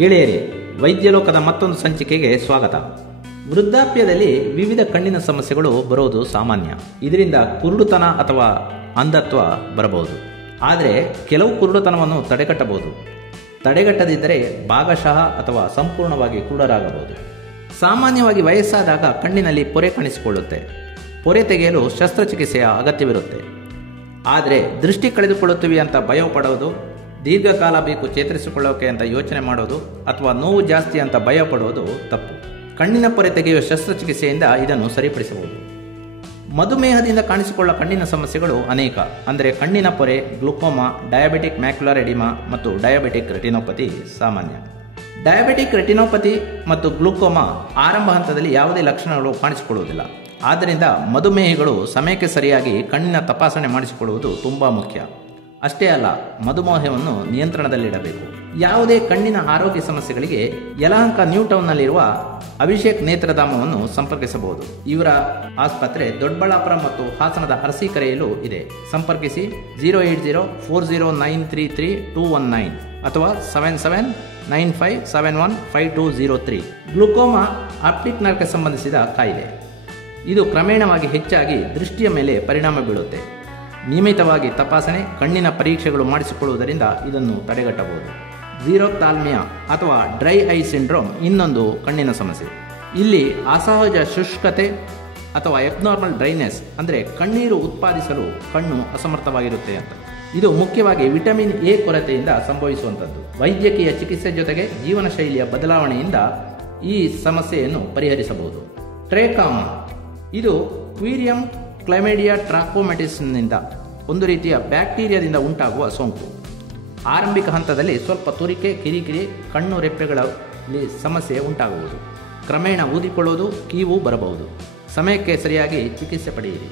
ಗೆಳೆಯರೇ, ವೈದ್ಯಲೋಕದ ಮತ್ತೊಂದು ಸಂಚಿಕೆಗೆ ಸ್ವಾಗತ. ವೃದ್ಧಾಪ್ಯದಲ್ಲಿ ವಿವಿಧ ಕಣ್ಣಿನ ಸಮಸ್ಯೆಗಳು ಬರೋದು ಸಾಮಾನ್ಯ. ಇದರಿಂದ ಕುರುಡುತನ ಅಥವಾ ಅಂಧತ್ವ ಬರಬಹುದು. ಆದರೆ ಕೆಲವು ಕುರುಡುತನವನ್ನು ತಡೆಗಟ್ಟಬಹುದು. ತಡೆಗಟ್ಟದಿದ್ದರೆ ಭಾಗಶಃ ಅಥವಾ ಸಂಪೂರ್ಣವಾಗಿ ಕುರುಡರಾಗಬಹುದು. ಸಾಮಾನ್ಯವಾಗಿ ವಯಸ್ಸಾದಾಗ ಕಣ್ಣಿನಲ್ಲಿ ಪೊರೆ ಕಾಣಿಸಿಕೊಳ್ಳುತ್ತೆ. ಪೊರೆ ತೆಗೆಯಲು ಶಸ್ತ್ರಚಿಕಿತ್ಸೆಯ ಅಗತ್ಯವಿರುತ್ತೆ. ಆದರೆ ದೃಷ್ಟಿ ಕಳೆದುಕೊಳ್ಳುತ್ತೀವಿ ಅಂತ ಭಯ ಪಡೋದು, ದೀರ್ಘಕಾಲ ಬೇಕು ಚೇತರಿಸಿಕೊಳ್ಳೋಕೆ ಅಂತ ಯೋಚನೆ ಮಾಡೋದು ಅಥವಾ ನೋವು ಜಾಸ್ತಿ ಅಂತ ಭಯ ಪಡುವುದು ತಪ್ಪು. ಕಣ್ಣಿನ ಪೊರೆ ತೆಗೆಯುವ ಶಸ್ತ್ರಚಿಕಿತ್ಸೆಯಿಂದ ಇದನ್ನು ಸರಿಪಡಿಸಬಹುದು. ಮಧುಮೇಹದಿಂದ ಕಾಣಿಸಿಕೊಳ್ಳುವ ಕಣ್ಣಿನ ಸಮಸ್ಯೆಗಳು ಅನೇಕ. ಅಂದರೆ ಕಣ್ಣಿನ ಪೊರೆ, ಗ್ಲುಕೋಮಾ, ಡಯಾಬಿಟಿಕ್ ಮ್ಯಾಕ್ಯುಲರ್ ಎಡಿಮಾ ಮತ್ತು ಡಯಾಬಿಟಿಕ್ ರೆಟಿನೋಪತಿ ಸಾಮಾನ್ಯ. ಡಯಾಬಿಟಿಕ್ ರೆಟಿನೋಪತಿ ಮತ್ತು ಗ್ಲುಕೋಮಾ ಆರಂಭ ಹಂತದಲ್ಲಿ ಯಾವುದೇ ಲಕ್ಷಣಗಳು ಕಾಣಿಸಿಕೊಳ್ಳುವುದಿಲ್ಲ. ಆದ್ದರಿಂದ ಮಧುಮೇಹಿಗಳು ಸಮಯಕ್ಕೆ ಸರಿಯಾಗಿ ಕಣ್ಣಿನ ತಪಾಸಣೆ ಮಾಡಿಸಿಕೊಳ್ಳುವುದು ತುಂಬ ಮುಖ್ಯ. ಅಷ್ಟೇ ಅಲ್ಲ, ಮಧುಮೇಹವನ್ನು ನಿಯಂತ್ರಣದಲ್ಲಿಡಬೇಕು. ಯಾವುದೇ ಕಣ್ಣಿನ ಆರೋಗ್ಯ ಸಮಸ್ಯೆಗಳಿಗೆ ಯಲಹಂಕ ನ್ಯೂ ಟೌನ್ನಲ್ಲಿರುವ ಅಭಿಷೇಕ್ ನೇತ್ರಧಾಮವನ್ನು ಸಂಪರ್ಕಿಸಬಹುದು. ಇವರ ಆಸ್ಪತ್ರೆ ದೊಡ್ಡಬಳ್ಳಾಪುರ ಮತ್ತು ಹಾಸನದ ಅರಸೀಕೆರೆಯಲ್ಲೂ ಇದೆ. ಸಂಪರ್ಕಿಸಿ 08040933219 ಅಥವಾ 7795715203. ಗ್ಲುಕೋಮಾ ಆಪ್ಟಿಕ್ ನರ್ವ್ಗೆ ಸಂಬಂಧಿಸಿದ ಕಾಯಿಲೆ. ಇದು ಕ್ರಮೇಣವಾಗಿ ಹೆಚ್ಚಾಗಿ ದೃಷ್ಟಿಯ ಮೇಲೆ ಪರಿಣಾಮ ಬೀಳುತ್ತೆ. ನಿಯಮಿತವಾಗಿ ತಪಾಸಣೆ, ಕಣ್ಣಿನ ಪರೀಕ್ಷೆಗಳು ಮಾಡಿಸಿಕೊಳ್ಳುವುದರಿಂದ ಇದನ್ನು ತಡೆಗಟ್ಟಬಹುದು. ಝೀರೋಥಾಲ್ಮಿಯಾ ಅಥವಾ ಡ್ರೈ ಐ ಸಿಂಡ್ರೋಮ್ ಇನ್ನೊಂದು ಕಣ್ಣಿನ ಸಮಸ್ಯೆ. ಇಲ್ಲಿ ಅಸಹಜ ಶುಷ್ಕತೆ ಅಥವಾ ಎಬ್ನಾರ್ಮಲ್ ಡ್ರೈನೆಸ್ ಅಂದರೆ ಕಣ್ಣೀರು ಉತ್ಪಾದಿಸಲು ಕಣ್ಣು ಅಸಮರ್ಥವಾಗಿರುತ್ತೆ ಅಂತ. ಇದು ಮುಖ್ಯವಾಗಿ ವಿಟಮಿನ್ ಎ ಕೊರತೆಯಿಂದ ಸಂಭವಿಸುವಂಥದ್ದು. ವೈದ್ಯಕೀಯ ಚಿಕಿತ್ಸೆ ಜೊತೆಗೆ ಜೀವನ ಶೈಲಿಯ ಬದಲಾವಣೆಯಿಂದ ಈ ಸಮಸ್ಯೆಯನ್ನು ಪರಿಹರಿಸಬಹುದು. ಟ್ರೇಕಾಮಾ ಇದು ಕ್ವೀರಿಯಂ ಕ್ಲೈಮೇಡಿಯಾ ಟ್ರಾಕೋಮೆಟಿಸ್ನಿಂದ ಒಂದು ರೀತಿಯ ಬ್ಯಾಕ್ಟೀರಿಯಾದಿಂದ ಉಂಟಾಗುವ ಸೋಂಕು. ಆರಂಭಿಕ ಹಂತದಲ್ಲಿ ಸ್ವಲ್ಪ ತುರಿಕೆ, ಕಿರಿಕಿರಿ, ಕಣ್ಣು ರೆಪ್ಪೆಗಳಲ್ಲಿ ಸಮಸ್ಯೆ ಉಂಟಾಗುವುದು. ಕ್ರಮೇಣ ಊದಿಕೊಳ್ಳುವುದು, ಕೀವು ಬರಬಹುದು. ಸಮಯಕ್ಕೆ ಸರಿಯಾಗಿ ಚಿಕಿತ್ಸೆ ಪಡೆಯಿರಿ.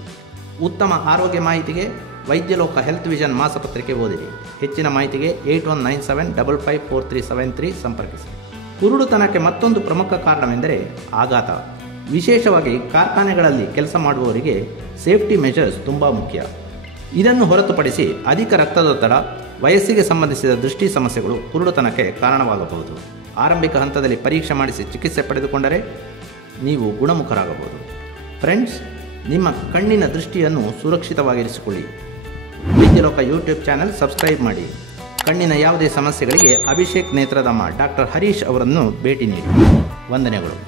ಉತ್ತಮ ಆರೋಗ್ಯ ಮಾಹಿತಿಗೆ ವೈದ್ಯಲೋಕ ಹೆಲ್ತ್ ವಿಷನ್ ಮಾಸಪತ್ರಿಕೆ ಓದಿರಿ. ಹೆಚ್ಚಿನ ಮಾಹಿತಿಗೆ 8197554373 ಸಂಪರ್ಕಿಸಿ. ಕುರುಡುತನಕ್ಕೆ ಮತ್ತೊಂದು ಪ್ರಮುಖ ಕಾರಣವೆಂದರೆ ಆಘಾತ. ವಿಶೇಷವಾಗಿ ಕಾರ್ಖಾನೆಗಳಲ್ಲಿ ಕೆಲಸ ಮಾಡುವವರಿಗೆ ಸೇಫ್ಟಿ ಮೆಷರ್ಸ್ ತುಂಬ ಮುಖ್ಯ. ಇದನ್ನು ಹೊರತುಪಡಿಸಿ ಅಧಿಕ ರಕ್ತದೊತ್ತಡ, ವಯಸ್ಸಿಗೆ ಸಂಬಂಧಿಸಿದ ದೃಷ್ಟಿ ಸಮಸ್ಯೆಗಳು ಕುರುಡುತನಕ್ಕೆ ಕಾರಣವಾಗಬಹುದು. ಆರಂಭಿಕ ಹಂತದಲ್ಲಿ ಪರೀಕ್ಷೆ ಮಾಡಿಸಿ ಚಿಕಿತ್ಸೆ ಪಡೆದುಕೊಂಡರೆ ನೀವು ಗುಣಮುಖರಾಗಬಹುದು. ಫ್ರೆಂಡ್ಸ್, ನಿಮ್ಮ ಕಣ್ಣಿನ ದೃಷ್ಟಿಯನ್ನು ಸುರಕ್ಷಿತವಾಗಿರಿಸಿಕೊಳ್ಳಿ. ವೈದ್ಯಲೋಕ ಯೂಟ್ಯೂಬ್ ಚಾನಲ್ ಸಬ್ಸ್ಕ್ರೈಬ್ ಮಾಡಿ. ಕಣ್ಣಿನ ಯಾವುದೇ ಸಮಸ್ಯೆಗಳಿಗೆ ಅಭಿಷೇಕ್ ನೇತ್ರಧಾಮ ಡಾಕ್ಟರ್ ಹರೀಶ್ ಅವರನ್ನು ಭೇಟಿ ನೀಡಿ. ವಂದನೆಗಳು.